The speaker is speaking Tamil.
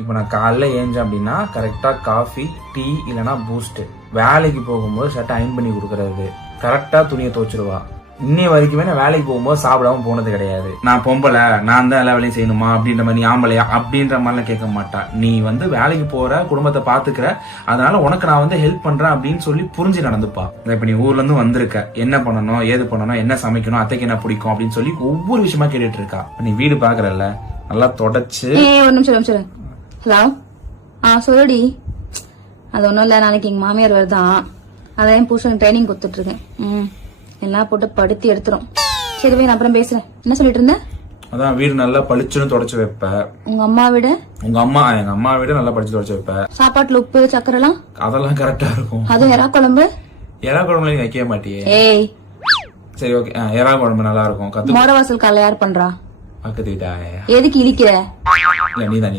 இப்போ நான் காலைல ஏஞ்சேன் அப்படின்னா கரெக்டா காஃபி, டீ இல்லைன்னா பூஸ்ட். வேலைக்கு போகும்போது ஷர்ட் அயன் பண்ணி கொடுக்கறது, கரெக்டா துணியை துவைச்சிருவா. இன்னைய வரைக்குமே நான் வேலைக்கு போகும்போது சாப்பிடாம போனது கிடையாது. நான் பொம்பளை, நான் தான் எல்லா வேலையும் செய்யணுமா அப்படின்ற மாதிரி, நீ ஆம்பளையா அப்படின்ற மாதிரிலாம் கேட்க மாட்டா. நீ வேலைக்கு போற, குடும்பத்தை பாத்துக்கிற, அதனால உனக்கு நான் ஹெல்ப் பண்றேன் அப்படின்னு சொல்லி புரிஞ்சு நடந்துப்பா. இப்ப நீ ஊர்ல இருந்து வந்திருக்க, என்ன பண்ணணும், ஏது பண்ணணும், என்ன சமைக்கணும், அத்தைக்கு என்ன பிடிக்கும் அப்படின்னு சொல்லி ஒவ்வொரு விஷயமா கேட்டுட்டு இருக்கா. நீ வீடு பாக்குறல்ல, நல்லா தொடச்சு. ஒரு நிமிஷம். ஹலோ, சொல்லுடி. அது ஒண்ணும் இல்ல, நாளைக்கு எங்க மாமியார் வருதான், அதான் என் புருஷன் ட்ரைனிங் கொடுத்துட்டு இருக்கேன். எல்லாம் போட்டு படுத்தி எடுத்துரும். சரி போய் நான் அப்புறம் பேசுறேன். என்ன சொல்லிட்டு இருந்தேன்? அதான் வீடு நல்லா பளிச்சுன்னு தொடச்சு வைப்ப. உங்க அம்மா வீடு? எங்க அம்மா வீடு நல்லா பளிச்சு தொடச்சு வைப்ப. சாப்பாட்டுல உப்பு சக்கரை எல்லாம் அதெல்லாம் கரெக்டா இருக்கும். அது எறா குழம்பு? எறா குழம்புல நீ வைக்க மாட்டியே. ஏய் சரி ஓகே, எறா குழம்பு நல்லா இருக்கும். மோட வாசல் கால யார் பண்றா? பக்கத்து வீட்டா? எதுக்கு இழிக்கிற? இல்ல நீதான்.